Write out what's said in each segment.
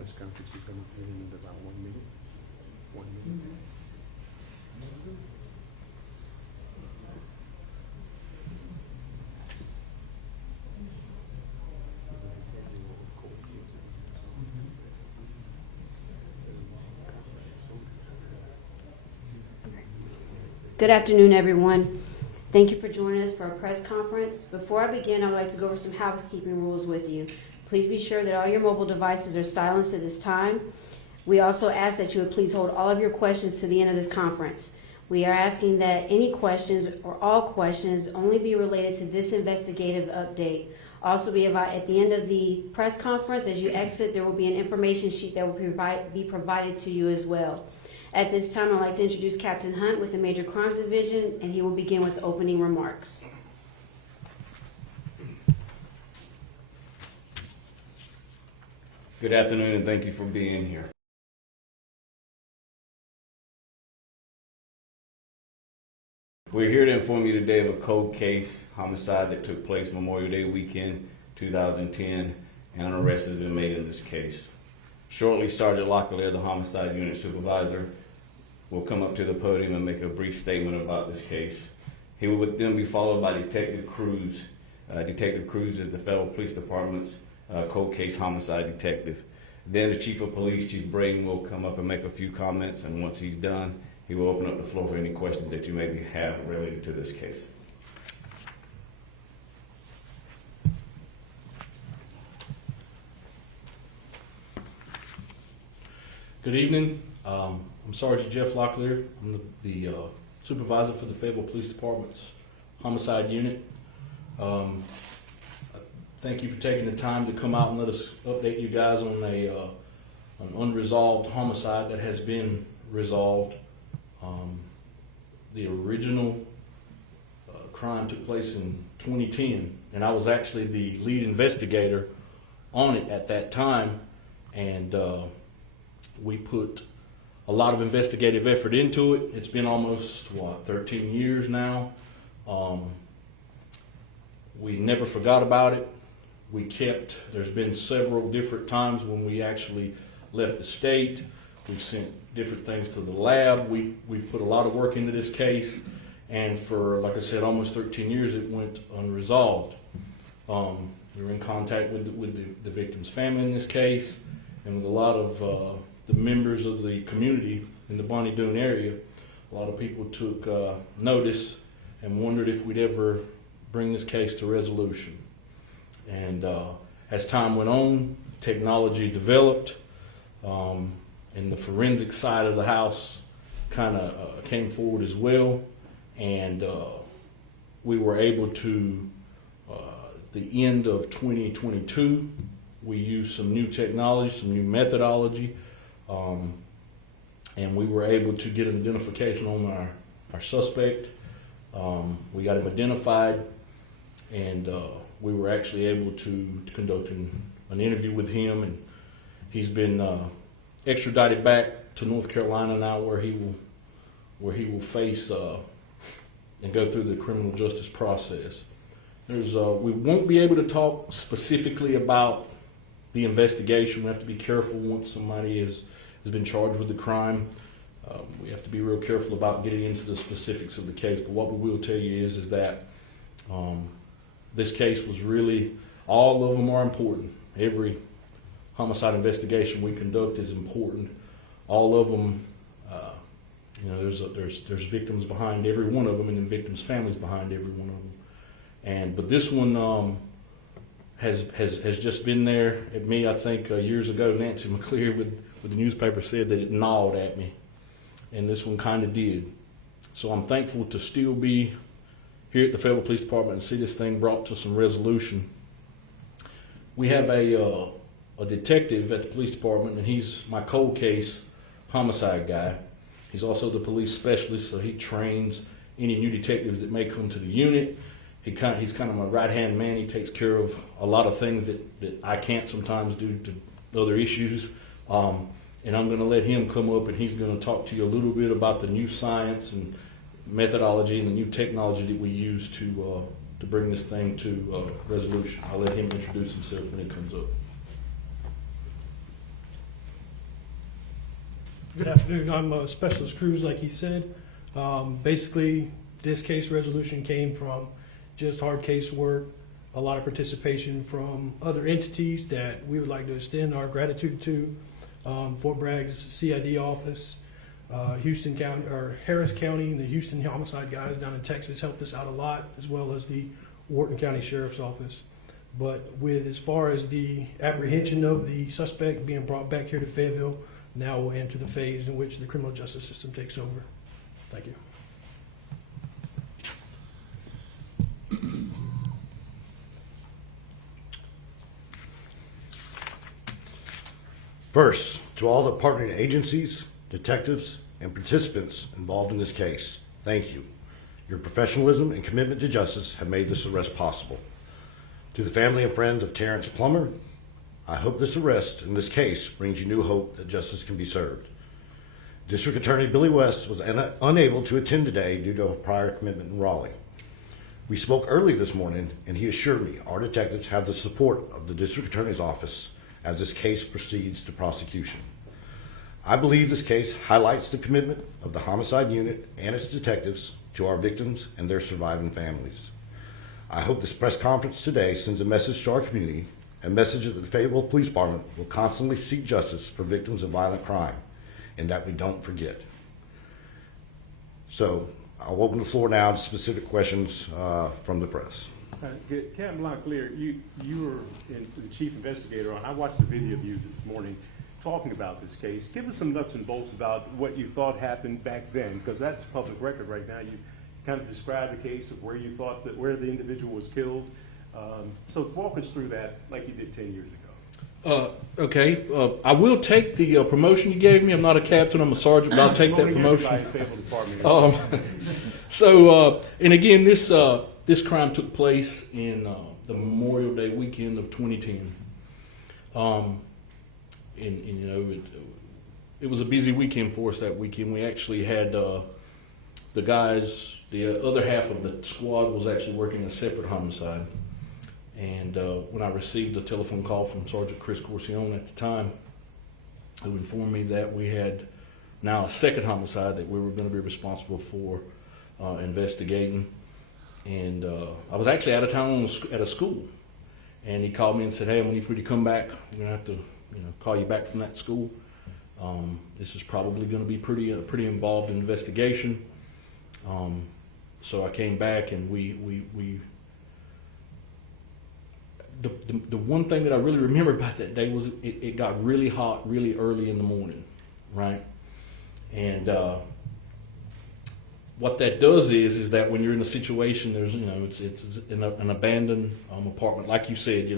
Press conference is going to be in about 1 minute. 1 minute. Good afternoon, everyone. Thank you for joining us for our press conference. Before I begin, I'd like to go over some housekeeping rules with you. Please be sure that all your mobile devices are silenced at this time. We also ask that you would please hold all of your questions to the end of this conference. We are asking that any questions or all questions only be related to this investigative update. Also, at the end of the press conference, as you exit, there will be an information sheet that will be provided to you as well. At this time, I'd like to introduce Captain Hunt with the Major Crimes Division, and he will begin with opening remarks. Good afternoon, and thank you for being here. We're here to inform you today of a cold case homicide that took place Memorial Day weekend 2010, and an arrest has been made in this case. Shortly, Sergeant Locklear, the homicide unit supervisor, will come up to the podium and make a brief statement about this case. He will then be followed by Detective Cruz. Detective Cruz is the Fayetteville Police Department's cold case homicide detective. Then the Chief of Police, Chief Braden, will come up and make a few comments, and once he's done, he will open up the floor for any questions that you may have related to this case. Good evening. I'm Sergeant Jeff Locklear. I'm the supervisor for the Fayetteville Police Department's homicide unit. Thank you for taking the time to come out and let us update you guys on an unresolved homicide that has been resolved. The original crime took place in 2010, and I was actually the lead investigator on it at that time, and we put a lot of investigative effort into it. It's been almost, 13 years now. We never forgot about it. There's been several different times when we actually left the state. We've sent different things to the lab. We've put a lot of work into this case, and for, like I said, almost 13 years it went unresolved. We were in contact with the victim's family in this case, and with a lot of the members of the community in the Bonnie Doon area. A lot of people took notice and wondered if we'd ever bring this case to resolution. And as time went on, technology developed, and the forensic side of the house kind of came forward as well. And we were able to, the end of 2022, we used some new technology, some new methodology, and we were able to get an identification on our suspect. We got him identified, and we were actually able to conduct an interview with him, and he's been extradited back to North Carolina now, where he will face and go through the criminal justice process. We won't be able to talk specifically about the investigation. We have to be careful once somebody has been charged with the crime. We have to be real careful about getting into the specifics of the case, but what we will tell you is that this case was really, all of them are important. Every homicide investigation we conduct is important. All of them, there's victims behind every one of them, and then victims' families behind every one of them. But this one has just been there at me. I think years ago, Nancy McClear with the newspaper said that it gnawed at me, and this one kind of did. So I'm thankful to still be here at the Fayetteville Police Department and see this thing brought to some resolution. We have a detective at the police department, and he's my cold case homicide guy. He's also the police specialist, so he trains any new detectives that may come to the unit. He's kind of my right-hand man. He takes care of a lot of things that I can't sometimes due to other issues. And I'm going to let him come up, and he's going to talk to you a little bit about the new science and methodology and the new technology that we use to bring this thing to resolution. I'll let him introduce himself when it comes up. Good afternoon. I'm Specialist Cruz, like he said. Basically, this case resolution came from just hard case work, a lot of participation from other entities that we would like to extend our gratitude to. Fort Bragg's CID office, Houston County or Harris County, and the Houston homicide guys down in Texas helped us out a lot, as well as the Wharton County Sheriff's Office. But with as far as the apprehension of the suspect being brought back here to Fayetteville, now we'll enter the phase in which the criminal justice system takes over. Thank you. First, to all the partnering agencies, detectives, and participants involved in this case, thank you. Your professionalism and commitment to justice have made this arrest possible. To the family and friends of Terrence Plummer, I hope this arrest in this case brings you new hope that justice can be served. District Attorney Billy West was unable to attend today due to a prior commitment in Raleigh. We spoke early this morning, and he assured me our detectives have the support of the District Attorney's Office as this case proceeds to prosecution. I believe this case highlights the commitment of the Homicide Unit and its detectives to our victims and their surviving families. I hope this press conference today sends a message to our community, a message that the Fayetteville Police Department will constantly seek justice for victims of violent crime, and that we don't forget. So I'll open the floor now to specific questions from the press. Captain Locklear, you were the chief investigator on. I watched a video of you this morning talking about this case. Give us some nuts and bolts about what you thought happened back then, because that's public record right now. You kind of described the case of where you thought that where the individual was killed. So walk us through that like you did 10 years ago. Okay. I will take the promotion you gave me. I'm not a captain, I'm a sergeant, but I'll take that promotion. And again, this crime took place in the Memorial Day weekend of 2010. It was a busy weekend for us that weekend. We actually had the guys, the other half of the squad was actually working a separate homicide. And when I received a telephone call from Sergeant Chris Corcione at the time, who informed me that we had now a second homicide that we were going to be responsible for investigating. And I was actually out of town at a school, and he called me and said, "Hey, I'm going to need for you to come back. We're going to have to, call you back from that school. This is probably going to be pretty involved investigation." So I came back, and the one thing that I really remember about that day was it got really hot really early in the morning, right? And what that does is that when you're in a situation, there's it's an abandoned apartment, like you said.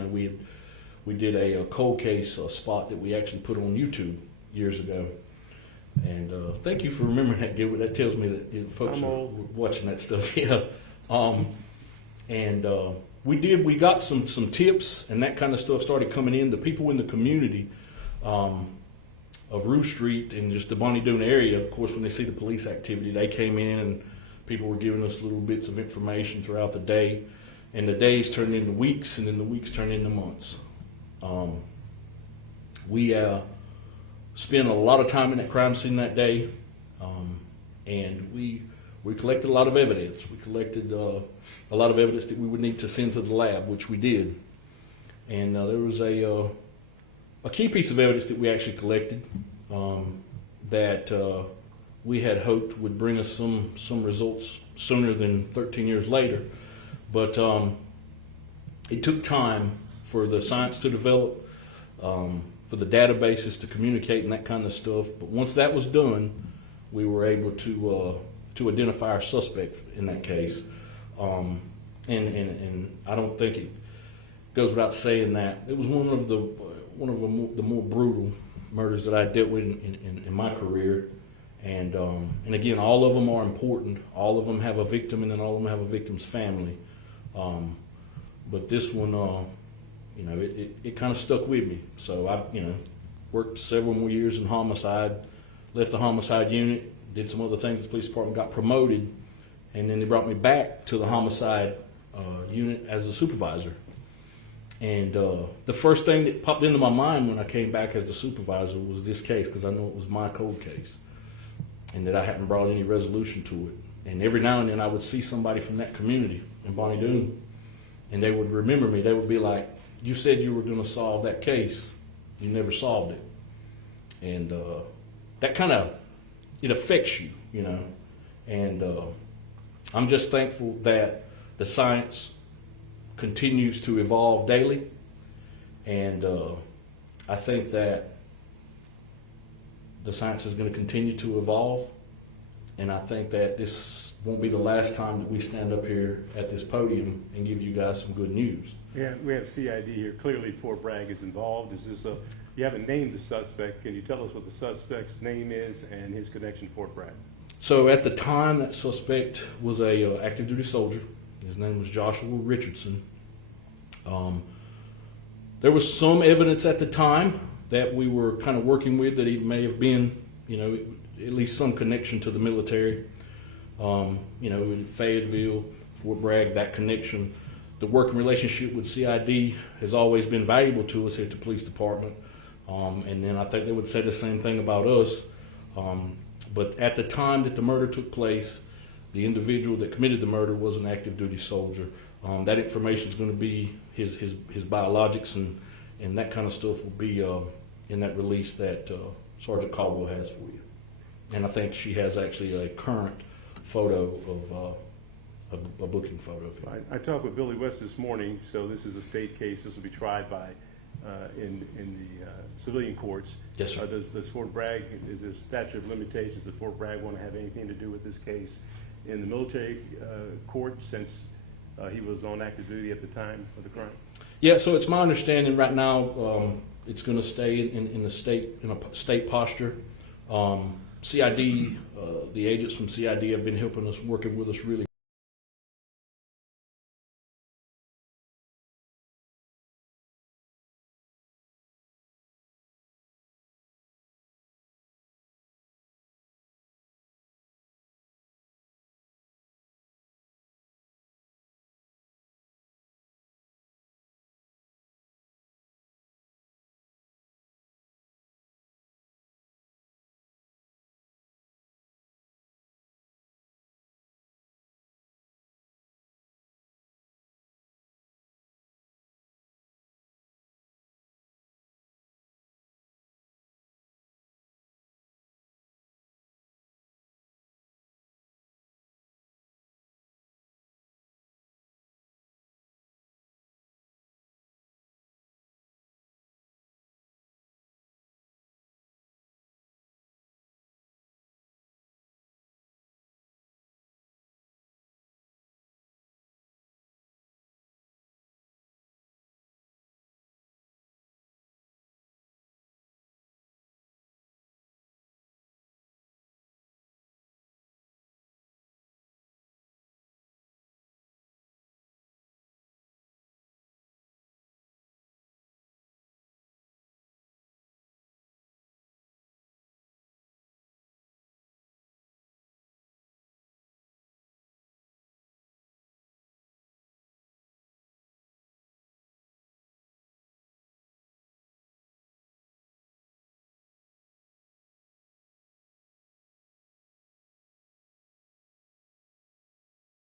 We did a cold case spot that we actually put on YouTube years ago. And thank you for remembering that, Gilbert. That tells me that folks are watching that stuff. Yeah. We got some tips, and that kind of stuff started coming in. The people in the community of Rue Street and just the Bonnie Doon area, of course, when they see the police activity, they came in and people were giving us little bits of information throughout the day. And the days turned into weeks, and then the weeks turned into months. We spent a lot of time in that crime scene that day. And we collected a lot of evidence. We collected a lot of evidence that we would need to send to the lab, which we did. And there was a key piece of evidence that we actually collected that we had hoped would bring us some results sooner than 13 years later. But it took time for the science to develop, for the databases to communicate and that kind of stuff. But once that was done, we were able to identify our suspect in that case. And I don't think it goes without saying that it was one of the more brutal murders that I dealt with in my career. And again, all of them are important. All of them have a victim, and then all of them have a victim's family. But this one, it kind of stuck with me. So I, worked several more years in homicide, left the homicide unit, did some other things at the police department, got promoted, and then they brought me back to the homicide unit as a supervisor. And the first thing that popped into my mind when I came back as the supervisor was this case, because I know it was my cold case, and that I hadn't brought any resolution to it. And every now and then I would see somebody from that community in Bonnie Doon, and they would remember me. They would be like, "You said you were going to solve that case. You never solved it." And that kind of, it affects you, And I'm just thankful that the science continues to evolve daily. And I think that the science is going to continue to evolve. And I think that this won't be the last time that we stand up here at this podium and give you guys some good news. Yeah, we have CID here. Clearly Fort Bragg is involved. You haven't named the suspect. Can you tell us what the suspect's name is and his connection to Fort Bragg? So at the time, that suspect was a active duty soldier. His name was Joshua Richardson. There was some evidence at the time that we were kind of working with that he may have been, at least some connection to the military. In Fayetteville, Fort Bragg, that connection. The working relationship with CID has always been valuable to us here at the police department. And then I think they would say the same thing about us. But at the time that the murder took place, the individual that committed the murder was an active duty soldier. That information is going to be his biologics and that kind of stuff will be in that release that Sergeant Caldwell has for you. And I think she has actually a current photo of a booking photo of him. I talked with Billy West this morning. So this is a state case. This will be tried by in the civilian courts. Yes, sir. Does Fort Bragg, is there a statute of limitations? Does Fort Bragg want to have anything to do with this case in the military court since he was on active duty at the time of the crime? Yeah, so it's my understanding right now it's going to stay in a state posture. CID, the agents from CID have been helping us, working with us really